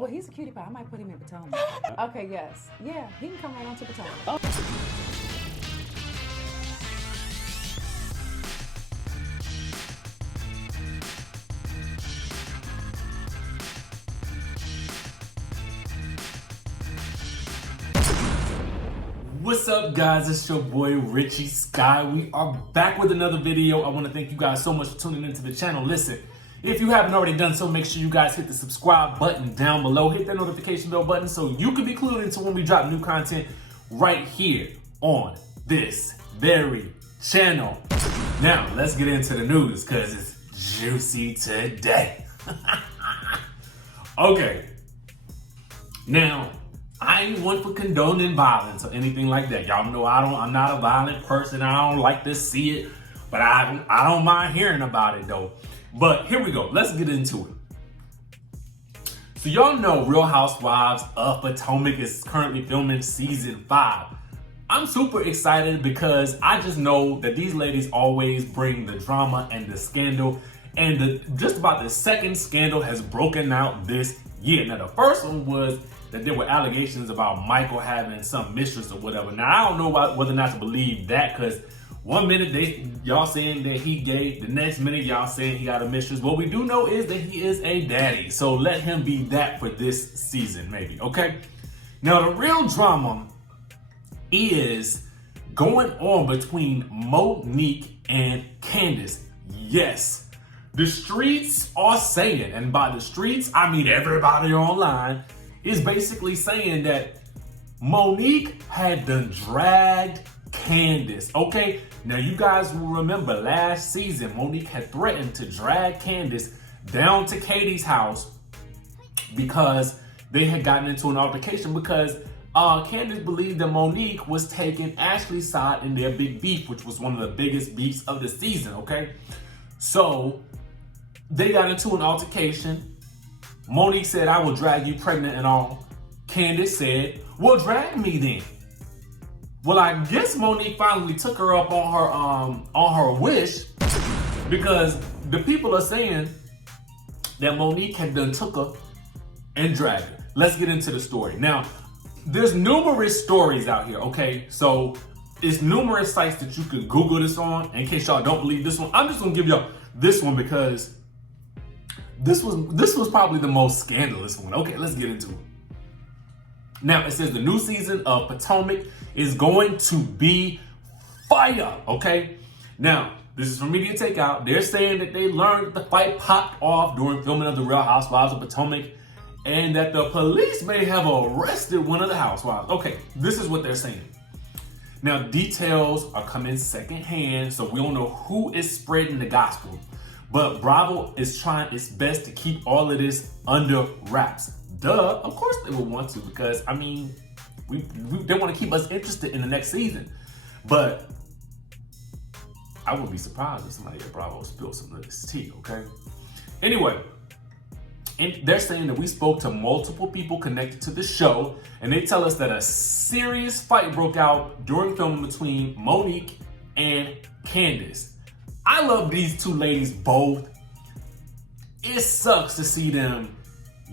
Well, he's a cutie pie. I might put him in Potomac. Okay, yes. Yeah, he can come right on to Potomac. Oh. What's up, guys? It's your boy Richie Sky. We are back with another video. I want to thank you guys so much for tuning into the channel. Listen, if you haven't already done so, make sure you guys hit the subscribe button down below. Hit that notification bell button so you can be clued into when we drop new content right here on this very channel. Now, let's get into the news because it's juicy today. Okay. Now, I ain't one for condoning violence or anything like that. Y'all know I'm not a violent person. I don't like to see it, but I don't mind hearing about it though. But here we go. Let's get into it. So y'all know Real Housewives of Potomac is currently filming season 5. I'm super excited because I just know that these ladies always bring the drama and the scandal. And just about the second scandal has broken out this year. Now the first one was that there were allegations about Michael having some mistress or whatever. Now, I don't know whether or not to believe that, because one minute y'all saying that he gay, the next minute y'all saying he got a mistress. What we do know is that he is a daddy, so let him be that for this season, maybe, okay? Now, the real drama is going on between Monique and Candiace. Yes, the streets are saying, and by the streets, I mean everybody online, is basically saying that Monique had done dragged Candiace, okay? Now you guys will remember last season, Monique had threatened to drag Candiace down to Katie's house because they had gotten into an altercation because Candiace believed that Monique was taking Ashley's side in their big beef, which was one of the biggest beefs of the season, okay? So they got into an altercation. Monique said, "I will drag you pregnant and all." Candiace said, "Well, drag me then." Well, I guess Monique finally took her up on her wish, because the people are saying that Monique had done took her and dragged her. Let's get into the story. Now, there's numerous stories out here, okay? So it's numerous sites that you could Google this on. In case y'all don't believe this one, I'm just gonna give y'all this one because this was probably the most scandalous one. Okay, let's get into it. Now, it says the new season of Potomac is going to be fire, okay? Now, this is from Media Takeout. They're saying that they learned that the fight popped off during filming of the Real Housewives of Potomac and that the police may have arrested one of the housewives. Okay, this is what they're saying. Now, details are coming secondhand, so we don't know who is spreading the gospel. But Bravo is trying its best to keep all of this under wraps. Duh, of course they would want to, because I mean, they want to keep us interested in the next season. But I wouldn't be surprised if somebody at Bravo spilled some of this tea, okay? Anyway, and they're saying that we spoke to multiple people connected to the show, and they tell us that a serious fight broke out during filming between Monique and Candiace. I love these two ladies both. It sucks to see them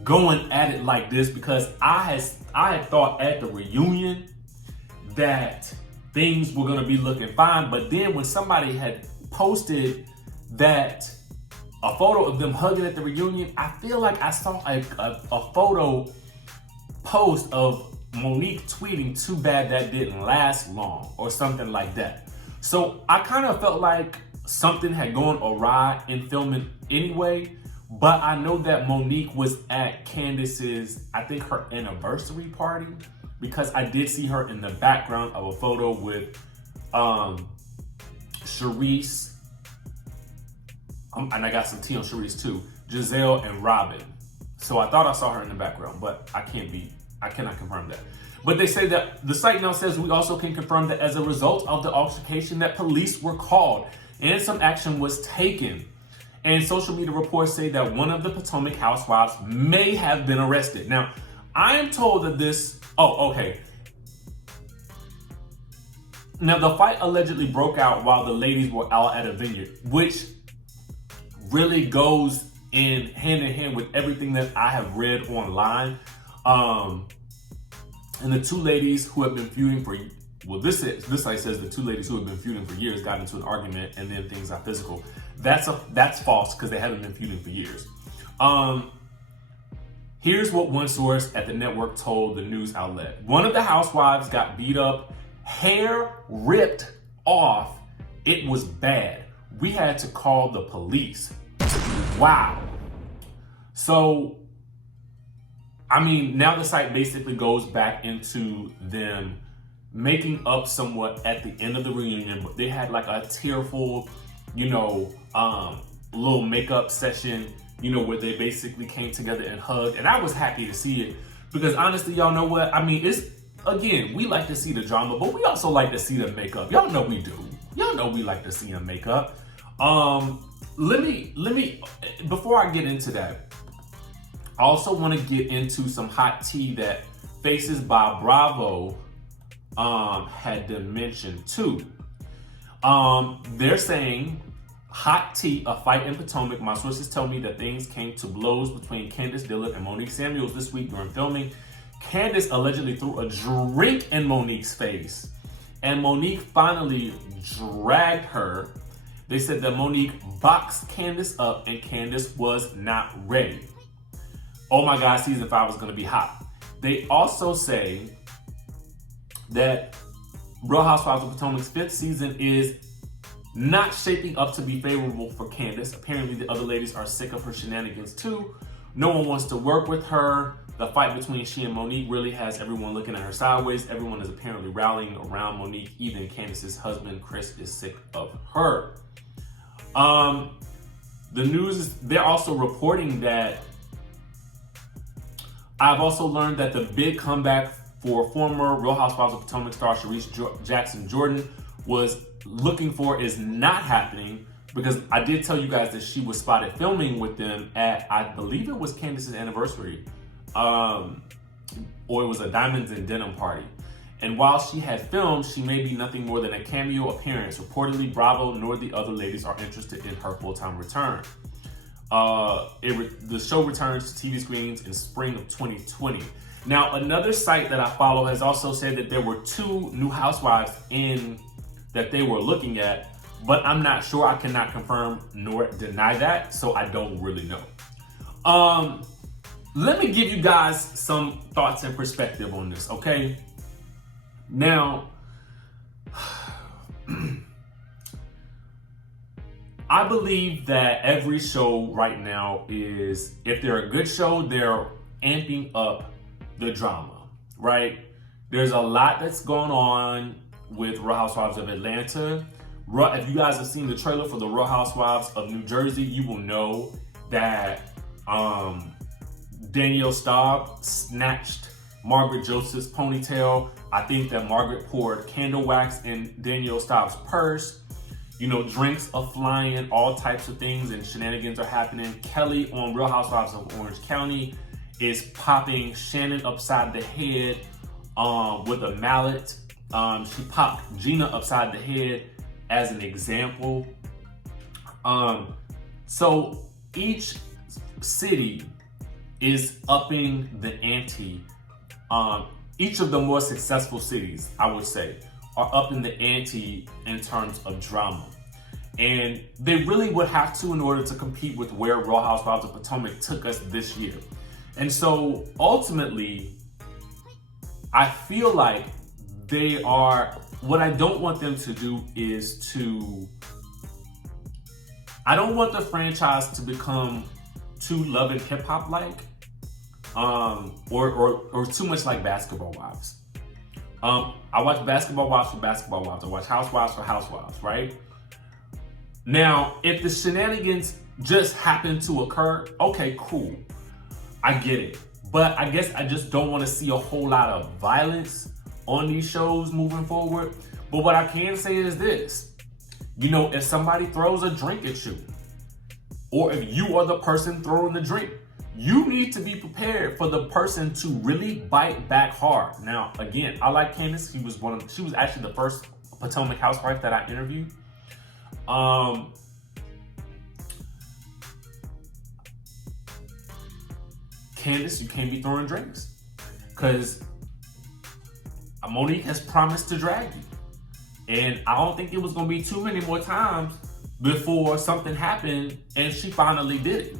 going at it like this, because I had thought at the reunion that things were gonna be looking fine, but then when somebody had posted that a photo of them hugging at the reunion, I feel like I saw a photo post of Monique tweeting, "Too bad that didn't last long," or something like that. So I kind of felt like something had gone awry in filming anyway, but I know that Monique was at Candiace's, I think her anniversary party, because I did see her in the background of a photo with Charisse, and I got some tea on Charisse too, Giselle and Robin. So I thought I saw her in the background, but I cannot confirm that. But they say that the site now says we also can confirm that as a result of the altercation that police were called and some action was taken. And social media reports say that one of the Potomac housewives may have been arrested. Now, I am told that okay. Now, the fight allegedly broke out while the ladies were out at a vineyard, which really goes hand in hand with everything that I have read online. And the two ladies who have been feuding for, well, this site says the two ladies who have been feuding for years got into an argument and then things got physical. That's false because they haven't been feuding for years. Here's what one source at the network told the news outlet. One of the housewives got beat up, hair ripped off. It was bad. We had to call the police. Wow. So, I mean, now the site basically goes back into them making up somewhat at the end of the reunion, but they had like a tearful, little makeup session, where they basically came together and hugged. And I was happy to see it because honestly, y'all know what? I mean, again, we like to see the drama, but we also like to see the makeup. Y'all know we do. Y'all know we like to see them make up. Let me, before I get into that, I also want to get into some hot tea that Faces by Bravo had to mention too. They're saying, hot tea, a fight in Potomac. My sources tell me that things came to blows between Candiace Dillard and Monique Samuels this week during filming. Candiace allegedly threw a drink in Monique's face, and Monique finally dragged her. They said that Monique boxed Candiace up and Candiace was not ready. Oh my God, season 5 is going to be hot. They also say that Real Housewives of Potomac's 5th season is not shaping up to be favorable for Candiace. Apparently the other ladies are sick of her shenanigans too. No one wants to work with her. The fight between she and Monique really has everyone looking at her sideways. Everyone is apparently rallying around Monique. Even Candiace's husband, Kris, is sick of her. The news, they're also reporting that I've also learned that the big comeback for former Real Housewives of Potomac star Sharice Jackson Jordan was looking for is not happening, because I did tell you guys that she was spotted filming with them at, I believe it was Candiace's anniversary, or it was a Diamonds and Denim party. And while she had filmed, she may be nothing more than a cameo appearance. Reportedly, Bravo nor the other ladies are interested in her full-time return. The show returns to TV screens in spring of 2020. Now, another site that I follow has also said that there were 2 new housewives in that they were looking at, but I'm not sure. I cannot confirm nor deny that, so I don't really know. Let me give you guys some thoughts and perspective on this, okay? Now, I believe that every show right now is, if they're a good show, they're amping up the drama, right? There's a lot that's going on with Real Housewives of Atlanta. If you guys have seen the trailer for the Real Housewives of New Jersey, you will know that Danielle Staub snatched Margaret Joseph's ponytail. I think that Margaret poured candle wax in Danielle Staub's purse. Drinks are flying, all types of things, and shenanigans are happening. Kelly on Real Housewives of Orange County is popping Shannon upside the head with a mallet. She popped Gina upside the head as an example. So each city is upping the ante. Each of the more successful cities, I would say, are upping the ante in terms of drama. And they really would have to in order to compete with where Real Housewives of Potomac took us this year. And so ultimately, I feel like they are, what I don't want them to do is I don't want the franchise to become too Love and Hip Hop like, or too much like Basketball Wives. I watch Basketball Wives for Basketball Wives. I watch Housewives for Housewives, right? Now, if the shenanigans just happen to occur, okay, cool. I get it. But I guess I just don't want to see a whole lot of violence on these shows moving forward. But what I can say is this. If somebody throws a drink at you, or if you are the person throwing the drink, you need to be prepared for the person to really bite back hard. Now, again, I like Candiace. She was actually the first Potomac housewife that I interviewed. Candiace, you can't be throwing drinks. Because Monique has promised to drag you. And I don't think it was going to be too many more times before something happened and she finally did it.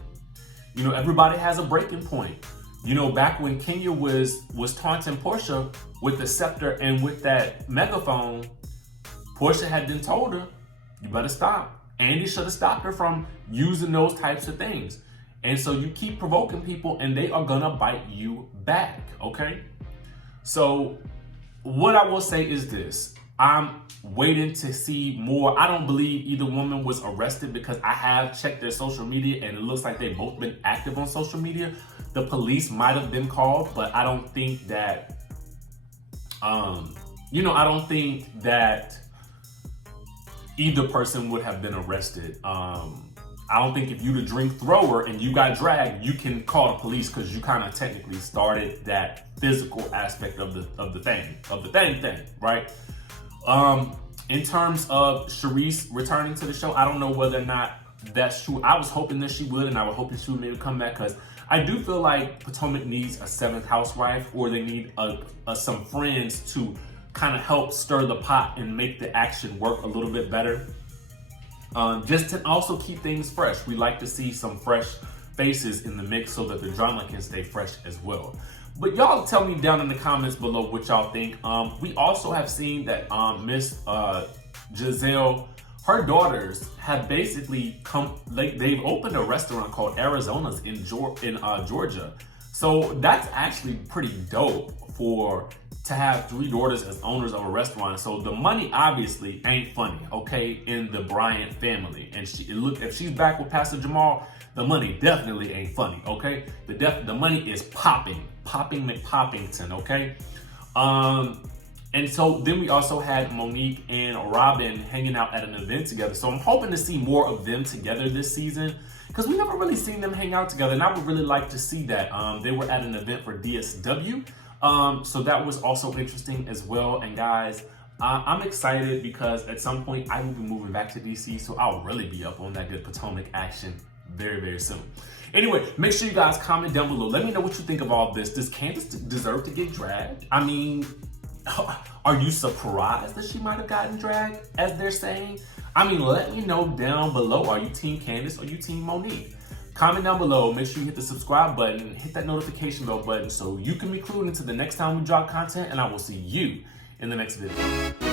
You know, everybody has a breaking point. You know, back when Kenya was taunting Porsha with the scepter and with that megaphone, Porsha had then told her, you better stop. Andy should have stopped her from using those types of things. And so you keep provoking people and they are gonna bite you back, okay? So what I will say is this. I'm waiting to see more. I don't believe either woman was arrested because I have checked their social media and it looks like they've both been active on social media. The police might have been called, but I don't think that, I don't think that either person would have been arrested. I don't think if you the drink thrower and you got dragged, you can call the police because you kind of technically started that physical aspect of the thing, right? In terms of Sharice returning to the show, I don't know whether or not that's true. I was hoping that she would, and I was hoping she would maybe come back because I do feel like Potomac needs a seventh housewife, or they need some friends to kind of help stir the pot and make the action work a little bit better. Just to also keep things fresh. We like to see some fresh faces in the mix so that the drama can stay fresh as well. But y'all tell me down in the comments below what y'all think. We also have seen that Miss Giselle, her daughters have basically they've opened a restaurant called Arizona's in Georgia. So that's actually pretty dope to have three daughters as owners of a restaurant. So the money obviously ain't funny, okay, in the Bryant family. And if she's back with Pastor Jamal, the money definitely ain't funny, okay? The money is popping McPoppington, okay? And so then we also had Monique and Robin hanging out at an event together. So I'm hoping to see more of them together this season because we never really seen them hang out together. And I would really like to see that. They were at an event for DSW. So that was also interesting as well. And guys, I'm excited because at some point I will be moving back to DC. So I'll really be up on that good Potomac action very, very soon. Anyway, make sure you guys comment down below. Let me know what you think of all this. Does Candiace deserve to get dragged? I mean, are you surprised that she might have gotten dragged, as they're saying? I mean, let me know down below. Are you team Candiace or you team Monique? Comment down below. Make sure you hit the subscribe button, hit that notification bell button so you can be clued into the next time we drop content, and I will see you in the next video.